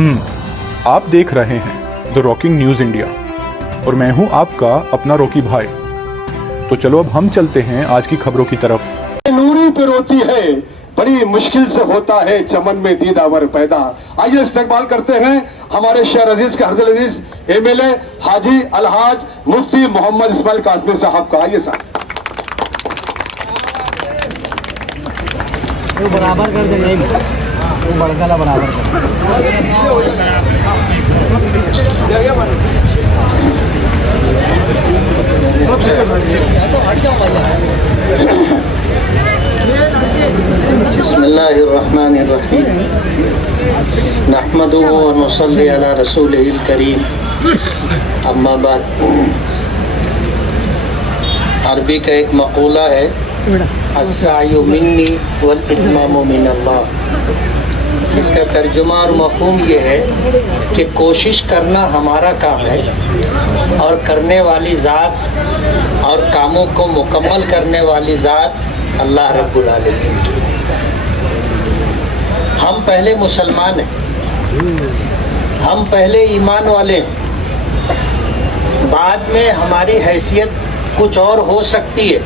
आप देख रहे हैं द रॉकिंग न्यूज़ इंडिया और मैं हूं आपका अपना रॉकी भाई। तो चलो अब हम चलते हैं आज की खबरों की तरफ। नूरी पे रोती है, बड़ी मुश्किल से होता है चमन में दीदावर पैदा। आइए इस्तकबाल करते हैं हमारे शहर अजीज के हरदिल अजीज एमएलए हाजी अलहाज मुफ्ती मोहम्मद इस्माइल कासमी साहब का। आइए साहब। बराबर कर दे, नहीं वो बड़का बराबर कर। बिस्मिल्लाहिर्रहमानिर्रहीम नहमदुहु व नुसल्ली अला रसूलिहिल करीम अम्मा बाद। अरबी का एक मक़ूला है, अस्सायु मिन्नी वल इत्मामु मिनल्लाह। इसका तर्जुमा और मफ़हूम ये है कि कोशिश करना हमारा काम है और करने वाली ज़ात और कामों को मुकम्मल करने वाली ज़ात अल्लाह रब्बुल आलमीन की। हम पहले मुसलमान हैं, हम पहले ईमान वाले हैं, बाद में हमारी हैसियत कुछ और हो सकती है।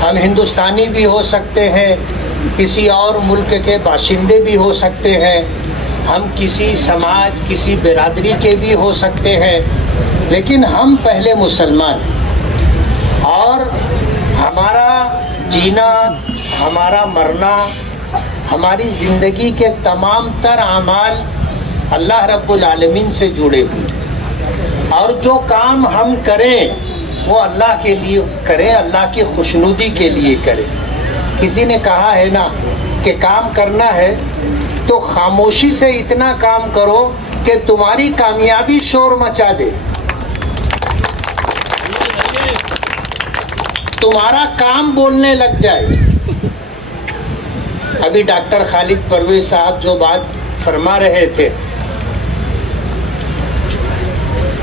हम हिंदुस्तानी भी हो सकते हैं, किसी और मुल्क के बाशिंदे भी हो सकते हैं, हम किसी समाज किसी बिरादरी के भी हो सकते हैं, लेकिन हम पहले मुसलमान। और हमारा जीना, हमारा मरना, हमारी ज़िंदगी के तमाम तर आमाल अल्लाह रब्बुल आलमीन से जुड़े हुए, और जो काम हम करें वो अल्लाह के लिए करें, अल्लाह की खुशनुदी के लिए करें। किसी ने कहा है ना कि काम करना है तो खामोशी से इतना काम करो कि तुम्हारी कामयाबी शोर मचा दे, तुम्हारा काम बोलने लग जाए। अभी डॉक्टर खालिद परवेज साहब जो बात फरमा रहे थे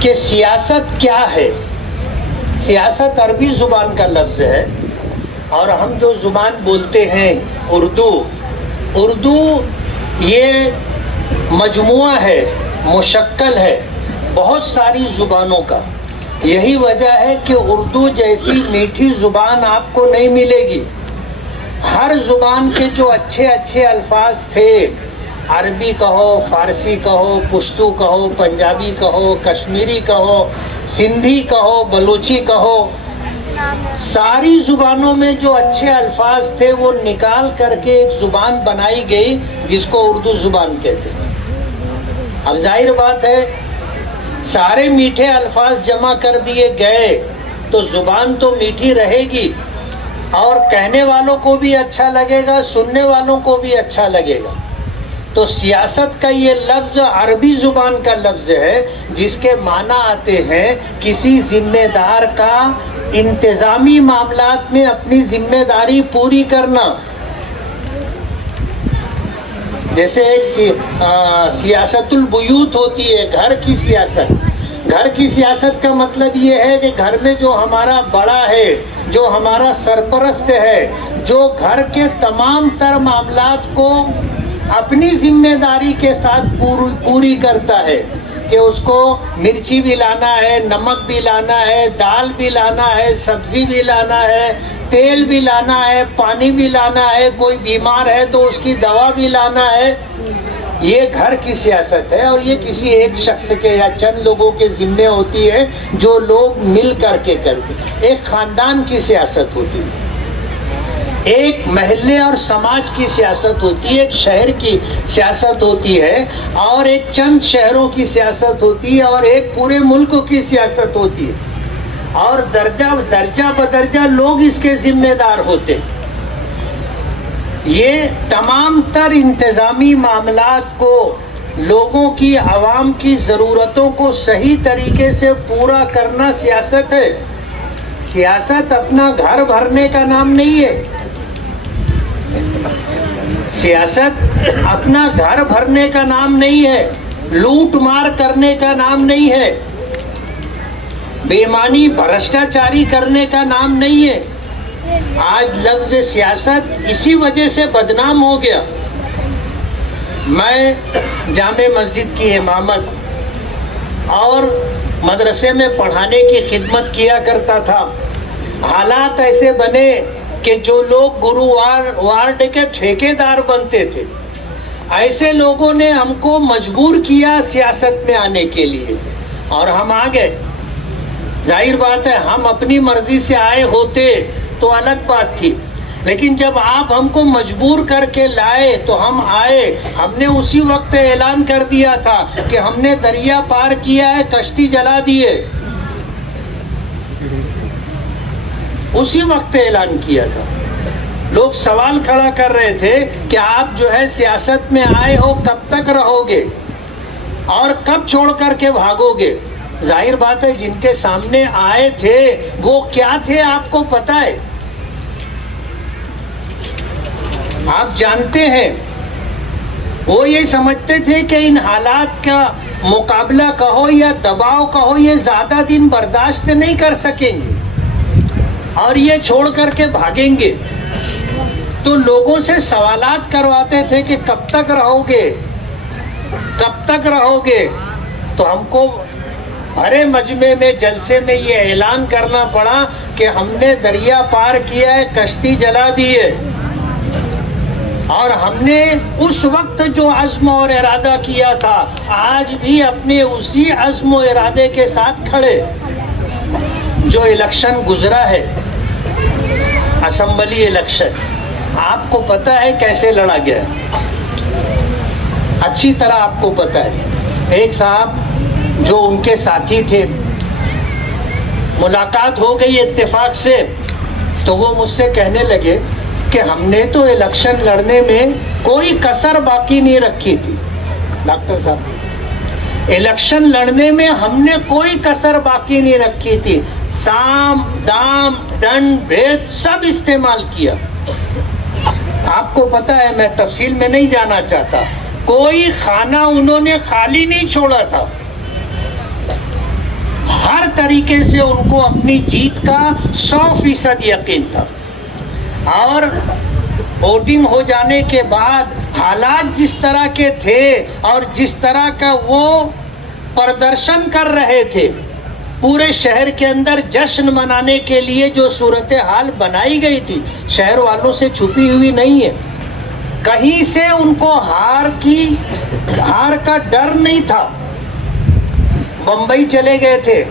कि सियासत क्या है। सियासत अरबी ज़ुबान का लफ्ज़ है और हम जो ज़ुबान बोलते हैं उर्दू ये मजमुआ है, मुशक्कल है बहुत सारी ज़ुबानों का। यही वजह है कि उर्दू जैसी मीठी ज़ुबान आपको नहीं मिलेगी। हर ज़ुबान के जो अच्छे अच्छे अल्फाज थे, अरबी कहो, फ़ारसी कहो, पुश्तू कहो, पंजाबी कहो, कश्मीरी कहो, सिंधी कहो, बलूची कहो, सारी ज़ुबानों में जो अच्छे अल्फाज थे वो निकाल करके एक ज़ुबान बनाई गई जिसको उर्दू ज़ुबान कहते हैं। अब जाहिर बात है सारे मीठे अल्फाज जमा कर दिए गए तो ज़ुबान तो मीठी रहेगी और कहने वालों को भी अच्छा लगेगा, सुनने वालों को भी अच्छा लगेगा। तो सियासत का ये लफ्ज़ अरबी ज़ुबान का लफ्ज़ है जिसके माना आते हैं किसी जिम्मेदार का इंतज़ामी मामलात में अपनी जिम्मेदारी पूरी करना। जैसे एक सियासतुल बुयूत होती है, घर की सियासत। घर की सियासत का मतलब ये है कि घर में जो हमारा बड़ा है, जो हमारा सरपरस्त है, जो घर के तमाम तर मामलात को अपनी जिम्मेदारी के साथ पूरी करता है कि उसको मिर्ची भी लाना है, नमक भी लाना है, दाल भी लाना है, सब्जी भी लाना है, तेल भी लाना है, पानी भी लाना है, कोई बीमार है तो उसकी दवा भी लाना है। ये घर की सियासत है और ये किसी एक शख्स के या चंद लोगों के जिम्मे होती है जो लोग मिल करके करते। एक खानदान की सियासत होती है, एक महल्ले और समाज की सियासत होती है, एक शहर की सियासत होती है और एक चंद शहरों की सियासत होती है और एक पूरे मुल्क की सियासत होती है और दर्जा बदर्जा लोग इसके जिम्मेदार होते हैं। ये तमाम तर इंतज़ामी मामलात को, लोगों की, आवाम की ज़रूरतों को सही तरीके से पूरा करना सियासत है। सियासत अपना घर भरने का नाम नहीं है। सियासत अपना घर भरने का नाम नहीं है, लूट मार करने का नाम नहीं है, बेईमानी भ्रष्टाचारी करने का नाम नहीं है। आज लफ्ज़ सियासत इसी वजह से बदनाम हो गया। मैं जामे मस्जिद की इमामत और मदरसे में पढ़ाने की खिदमत किया करता था। हालात ऐसे बने कि जो लोग गुरुवार वार्ड के ठेकेदार बनते थे, ऐसे लोगों ने हमको मजबूर किया सियासत में आने के लिए और हम आ गए। जाहिर बात है, हम अपनी मर्जी से आए होते तो अलग बात थी, लेकिन जब आप हमको मजबूर करके लाए तो हम आए। हमने उसी वक्त ऐलान कर दिया था कि हमने दरिया पार किया है, कश्ती जला दिए, उसी वक्त ऐलान किया था। लोग सवाल खड़ा कर रहे थे कि आप जो है सियासत में आए हो, कब तक रहोगे और कब छोड़ करके भागोगे। जाहिर बात है, जिनके सामने आए थे वो क्या थे आपको पता है, आप जानते हैं। वो ये समझते थे कि इन हालात का मुकाबला कहो या दबाव कहो, ये ज्यादा दिन बर्दाश्त नहीं कर सकेंगे और ये छोड़ करके भागेंगे। तो लोगों से सवालात करवाते थे कि कब तक रहोगे, कब तक रहोगे। तो हमको भरे मजमे में, जलसे में ये ऐलान करना पड़ा कि हमने दरिया पार किया है, कश्ती जला दी है। और हमने उस वक्त जो अज़्म और इरादा किया था, आज भी अपने उसी अज़्म और इरादे के साथ खड़े। जो इलेक्शन गुजरा है, असेंबली इलेक्शन, आपको पता है कैसे लड़ा गया, अच्छी तरह आपको पता है। एक साहब जो उनके साथी थे, मुलाकात हो गई इत्तेफाक से, तो वो मुझसे कहने लगे कि हमने तो इलेक्शन लड़ने में कोई कसर बाकी नहीं रखी थी। डॉक्टर साहब, इलेक्शन लड़ने में हमने कोई कसर बाकी नहीं रखी थी, साम दाम दंड भेद सब इस्तेमाल किया। आपको पता है, मैं तफसील में नहीं जाना चाहता, कोई खाना उन्होंने खाली नहीं छोड़ा था। हर तरीके से उनको अपनी जीत का 100% यकीन था। और वोटिंग हो जाने के बाद हालात जिस तरह के थे और जिस तरह का वो प्रदर्शन कर रहे थे, पूरे शहर के अंदर जश्न मनाने के लिए जो सूरत हाल बनाई गई थी, शहर वालों से छुपी हुई नहीं है। कहीं से उनको हार का डर नहीं था। बंबई चले गए थे,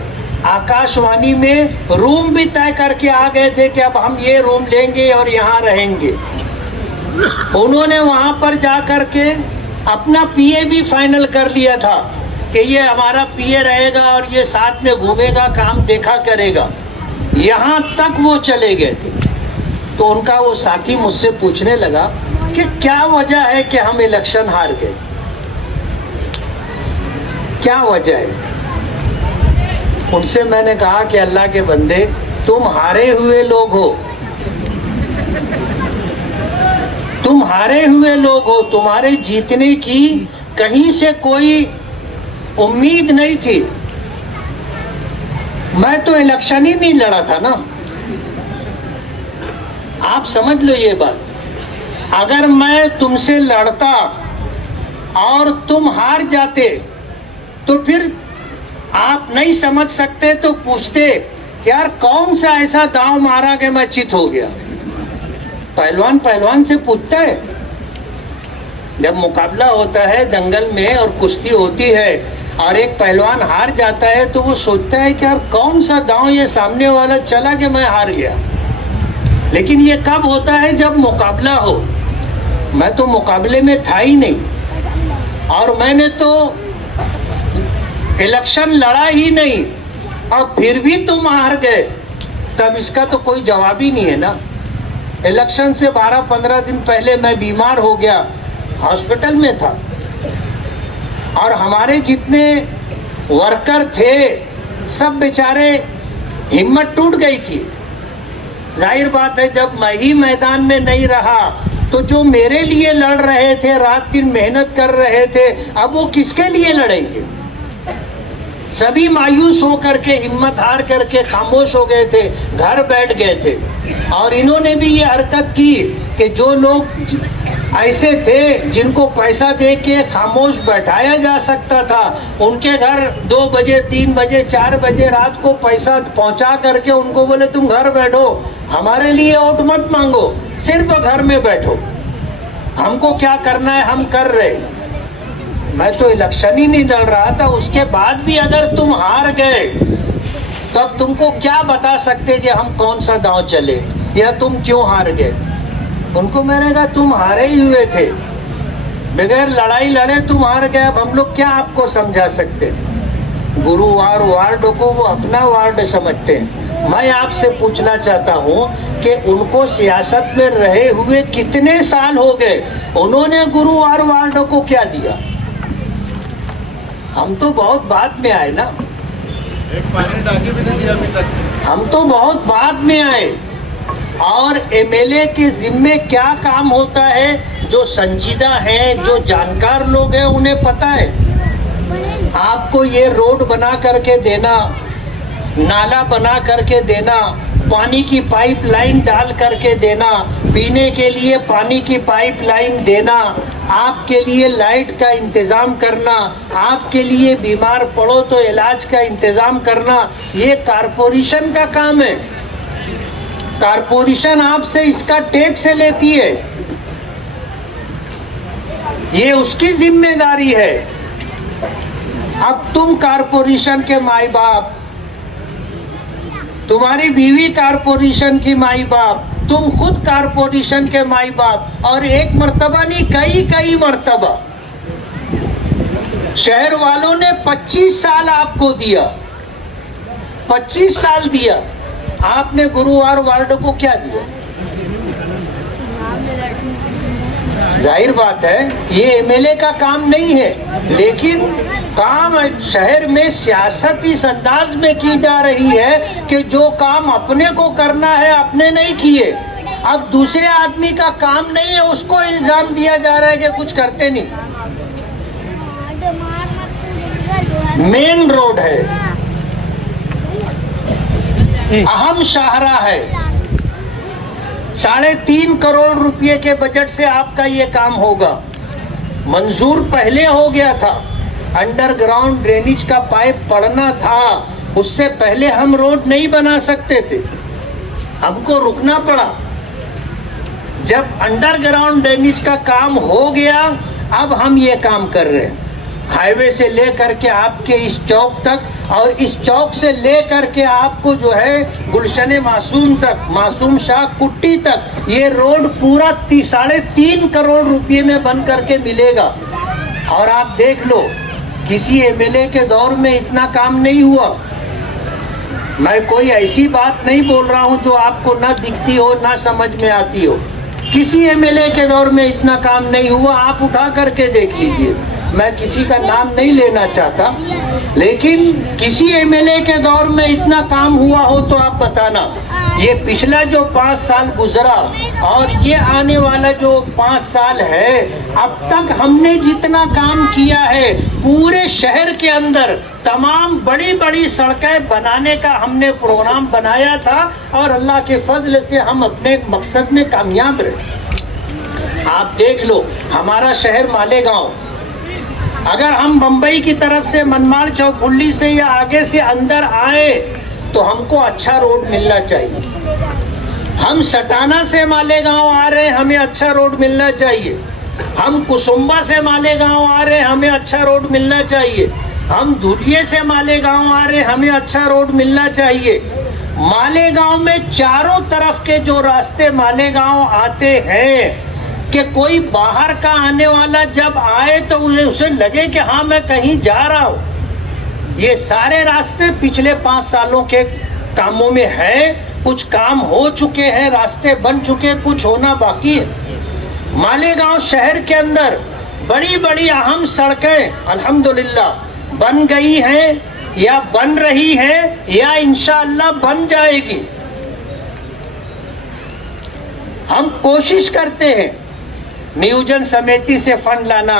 आकाशवाणी में रूम भी तय करके आ गए थे कि अब हम ये रूम लेंगे और यहाँ रहेंगे। उन्होंने वहाँ पर जा कर के अपना पीए भी फाइनल कर लिया था कि ये हमारा पीए रहेगा और ये साथ में घूमेगा, काम देखा करेगा। यहाँ तक वो चले गए थे। तो उनका वो साथी मुझसे पूछने लगा कि क्या वजह है कि हम इलेक्शन हार गए, क्या वजह है। उनसे मैंने कहा कि अल्लाह के बंदे, तुम हारे हुए लोग हो, तुम हारे हुए लोग हो, तुम्हारे जीतने की कहीं से कोई उम्मीद नहीं थी। मैं तो इलेक्शन ही नहीं लड़ा था ना, आप समझ लो ये बात। अगर मैं तुमसे लड़ता और तुम हार जाते तो फिर आप नहीं समझ सकते, तो पूछते यार कौन सा ऐसा दांव मारा कि मैं चित हो गया। पहलवान पहलवान से पूछता है, जब मुकाबला होता है दंगल में और कुश्ती होती है और एक पहलवान हार जाता है तो वो सोचता है कि यार कौन सा दांव ये सामने वाला चला कि मैं हार गया। लेकिन ये कब होता है, जब मुकाबला हो। मैं तो मुकाबले में था ही नहीं और मैंने तो इलेक्शन लड़ा ही नहीं और फिर भी तुम हार गए, तब इसका तो कोई जवाब ही नहीं है ना। इलेक्शन से 12-15 दिन पहले मैं बीमार हो गया, हॉस्पिटल में था और हमारे जितने वर्कर थे सब बेचारे, हिम्मत टूट गई थी। जाहिर बात है, जब मैं ही मैदान में नहीं रहा तो जो मेरे लिए लड़ रहे थे, रात दिन मेहनत कर रहे थे, अब वो किसके लिए लड़ेंगे। सभी मायूस होकर के, हिम्मत हार करके खामोश हो गए थे, घर बैठ गए थे। और इन्होंने भी ये हरकत की कि जो लोग ऐसे थे जिनको पैसा दे के खामोश बैठाया जा सकता था, उनके घर 2 बजे 3 बजे 4 बजे रात को पैसा पहुंचा करके उनको बोले तुम घर बैठो, हमारे लिए वोट मत मांगो, सिर्फ घर में बैठो, हमको क्या करना है हम कर रहे। मैं तो इलेक्शन ही नहीं लड़ रहा था, उसके बाद भी अगर तुम हार गए तब तुमको क्या बता सकते कि हम कौन सा गांव चले या तुम क्यों हार गए। उनको मैंने कहा तुम हारे ही हुए थे, बगैर लड़ाई लड़े तुम हार गए, अब हम लोग क्या आपको समझा सकते। गुरुवार वार्ड को वो अपना वार्ड समझते हैं। मैं आपसे पूछना चाहता हूँ कि उनको सियासत में रहे हुए कितने साल हो गए, उन्होंने गुरुवार वार्ड को क्या दिया। हम तो बहुत बाद में आए ना, एक पानी टाकी भी नहीं दिया अभी तक। हम तो बहुत बाद में आए। और एमएलए के जिम्मे क्या काम होता है, जो संजीदा है, जो जानकार लोग हैं उन्हें पता है। आपको ये रोड बना करके देना, नाला बना करके देना, पानी की पाइपलाइन डाल करके देना, पीने के लिए पानी की पाइपलाइन देना, आपके लिए लाइट का इंतजाम करना, आपके लिए बीमार पड़ो तो इलाज का इंतजाम करना, ये कारपोरेशन का काम है। कारपोरेशन आपसे इसका टैक्स लेती है, ये उसकी जिम्मेदारी है। अब तुम कारपोरेशन के माई बाप, तुम्हारी बीवी कारपोरेशन की माई बाप, तुम खुद कारपोरेशन के माई बाप, और एक मर्तबा नहीं कई मर्तबा शहर वालों ने 25 साल आपको दिया, 25 साल दिया, आपने गुरुवार वार्ड को क्या दिया। जाहिर बात है ये एमएलए का काम नहीं है, लेकिन काम शहर में सियासत इस अंदाज में की जा रही है कि जो काम अपने को करना है अपने नहीं किए, अब दूसरे आदमी का काम नहीं है उसको इल्जाम दिया जा रहा है कि कुछ करते नहीं। मेन रोड है, अहम शाहरा है, 3.5 करोड़ रुपए के बजट से आपका ये काम होगा। मंजूर पहले हो गया था, अंडरग्राउंड ड्रेनेज का पाइप पड़ना था, उससे पहले हम रोड नहीं बना सकते थे, हमको रुकना पड़ा। जब अंडरग्राउंड ड्रेनेज का काम हो गया अब हम ये काम कर रहे हैं। हाईवे से लेकर के आपके इस चौक तक, और इस चौक से लेकर के आपको जो है गुलशन मासूम तक, मासूम शाह कुट्टी तक, ये रोड पूरा 3.5 करोड़ रुपए में बन करके मिलेगा। और आप देख लो किसी एमएलए के दौर में इतना काम नहीं हुआ। मैं कोई ऐसी बात नहीं बोल रहा हूं जो आपको ना दिखती हो ना समझ में आती हो। किसी एमएलए के दौर में इतना काम नहीं हुआ, आप उठा करके देख लीजिए। मैं किसी का नाम नहीं लेना चाहता, लेकिन किसी एमएलए के दौर में इतना काम हुआ हो तो आप बताना। ये पिछला जो 5 साल गुजरा और ये आने वाला जो 5 साल है, अब तक हमने जितना काम किया है पूरे शहर के अंदर तमाम बड़ी बड़ी सड़कें बनाने का हमने प्रोग्राम बनाया था, और अल्लाह के फजल से हम अपने मकसद में कामयाब रहे। आप देख लो हमारा शहर मालेगांव, अगर हम बंबई की तरफ से मनमाड़ चौखुल्ली से या आगे से अंदर आए तो हमको अच्छा रोड मिलना चाहिए। हम सटाना से मालेगांव आ रहे हैं, हमें अच्छा रोड मिलना चाहिए। हम कुसुम्बा से मालेगांव आ रहे हैं, हमें अच्छा रोड मिलना चाहिए। हम धुलिये से मालेगांव आ रहे हैं, हमें अच्छा रोड मिलना चाहिए। मालेगांव में चारों तरफ के जो रास्ते मालेगांव आते हैं कि कोई बाहर का आने वाला जब आए तो उसे लगे कि हाँ मैं कहीं जा रहा हूँ। ये सारे रास्ते पिछले 5 सालों के कामों में है, कुछ काम हो चुके हैं, रास्ते बन चुके, कुछ होना बाकी है। मालेगांव शहर के अंदर बड़ी बड़ी अहम सड़कें अल्हम्दुलिल्लाह बन गई हैं या बन रही है या इंशाअल्लाह बन जाएगी। हम कोशिश करते हैं नियोजन समिति से फंड लाना,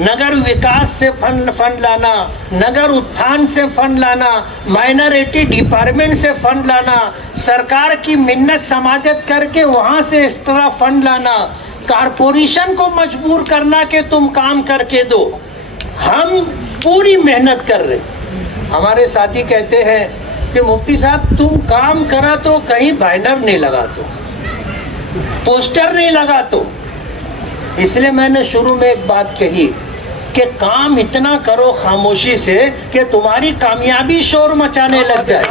नगर विकास से फंड लाना, नगर उत्थान से फंड लाना, माइनॉरिटी डिपार्टमेंट से फंड लाना, सरकार की मिन्नत समाजत करके वहां से एक्स्ट्रा फंड लाना, कारपोरेशन को मजबूर करना कि तुम काम करके दो। हम पूरी मेहनत कर रहे। हमारे साथी कहते हैं कि मुफ्ती साहब तुम काम करा तो कहीं बैनर नहीं लगा तो, पोस्टर नहीं लगा तो। इसलिए मैंने शुरू में एक बात कही कि काम इतना करो खामोशी से कि तुम्हारी कामयाबी शोर मचाने लग जाए।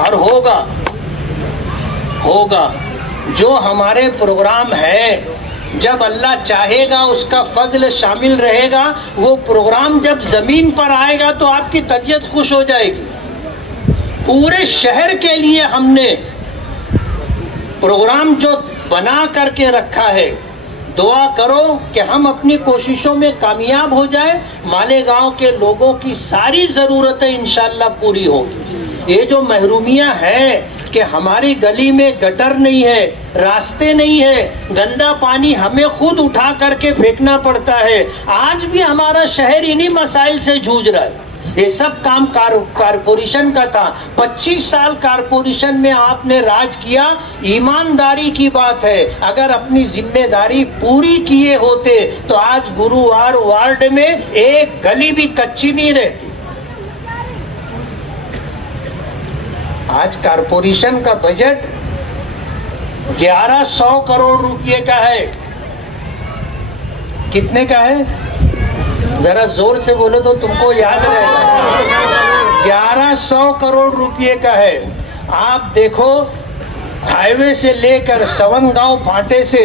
और होगा जो हमारे प्रोग्राम है, जब अल्लाह चाहेगा उसका फजल शामिल रहेगा, वो प्रोग्राम जब जमीन पर आएगा तो आपकी तबीयत खुश हो जाएगी। पूरे शहर के लिए हमने प्रोग्राम जो बना करके रखा है, दुआ करो कि हम अपनी कोशिशों में कामयाब हो जाए। मालेगांव के लोगों की सारी जरूरतें इंशाल्लाह पूरी होगी। ये जो महरूमियां है कि हमारी गली में गटर नहीं है, रास्ते नहीं है, गंदा पानी हमें खुद उठा करके फेंकना पड़ता है, आज भी हमारा शहर इन्हीं मसाइल से जूझ रहा है। ये सब काम कारपोरेशन का था। 25 साल कारपोरेशन में आपने राज किया, ईमानदारी की बात है। अगर अपनी जिम्मेदारी पूरी किए होते तो आज गुरुवार वार्ड में एक गली भी कच्ची नहीं रहती। आज कारपोरेशन का बजट 1100 करोड़ रुपए का है। कितने का है? जरा जोर से बोलो तो तुमको याद रहेगा। 1100 करोड़ रुपए का है। आप देखो, हाईवे से लेकर सवंगांव फाटे से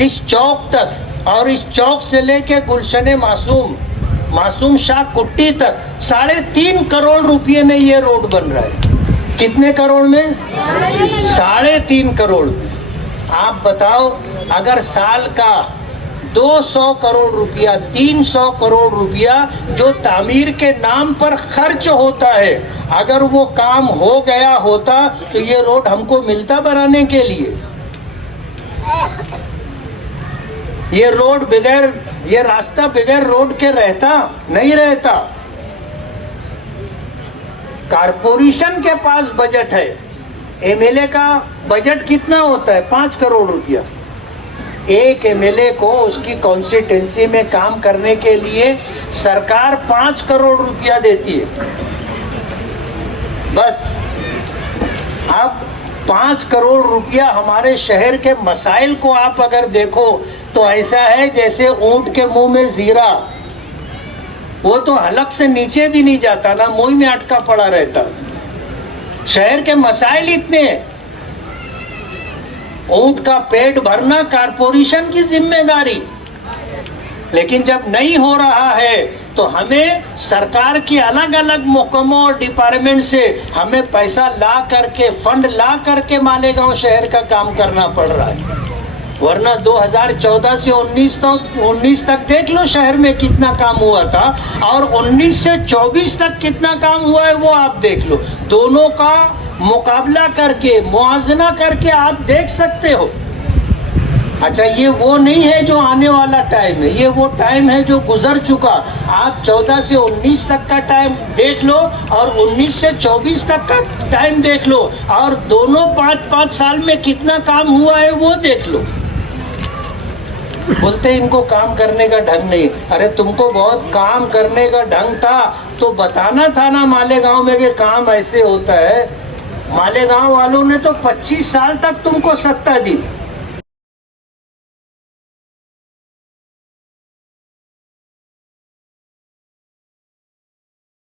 इस चौक तक और इस चौक से लेकर गुलशन मासूम शाह कुट्टी तक 3.5 करोड़ रुपए में ये रोड बन रहा है। कितने करोड़ में? 3.5 करोड़। आप बताओ, अगर साल का 200 करोड़ रुपया, 300 करोड़ रुपया जो तामीर के नाम पर खर्च होता है, अगर वो काम हो गया होता तो ये रोड हमको मिलता बनाने के लिए? ये रास्ता बगैर रोड के रहता? नहीं रहता। कारपोरेशन के पास बजट है। एमएलए का बजट कितना होता है? 5 करोड़ रुपया। एक एमएलए को उसकी कॉन्स्टिट्यूंसी में काम करने के लिए सरकार 5 करोड़ रुपया देती है। बस अब 5 करोड़ रुपया हमारे शहर के मसाइल को आप अगर देखो तो ऐसा है जैसे ऊंट के मुंह में जीरा, वो तो हलक से नीचे भी नहीं जाता, ना मुंह में अटका पड़ा रहता। शहर के मसाइल इतने, ऊंट का पेट भरना कारपोरेशन की जिम्मेदारी। लेकिन जब नहीं हो रहा है तो हमें सरकार की अलग अलग महकमों और डिपार्टमेंट से हमें पैसा ला करके, फंड ला करके मालेगांव शहर का काम करना पड़ रहा है। वरना 2014 से 19 तक देख लो शहर में कितना काम हुआ था, और 19 से 24 तक कितना काम हुआ है वो आप देख लो। दोनों का मुकाबला करके, मुआवजा करके आप देख सकते हो। अच्छा, ये वो नहीं है जो आने वाला टाइम है, ये वो टाइम है जो गुजर चुका। आप 14 से 19 तक का टाइम देख लो और 19 से 24 तक का टाइम देख लो, और दोनों 5-5 साल में कितना काम हुआ है वो देख लो। बोलते इनको काम करने का ढंग नहीं। अरे तुमको बहुत काम करने का ढंग था तो बताना था ना मालेगांव में कि काम ऐसे होता है। मालेगांव वालों ने तो 25 साल तक तुमको सत्ता दी।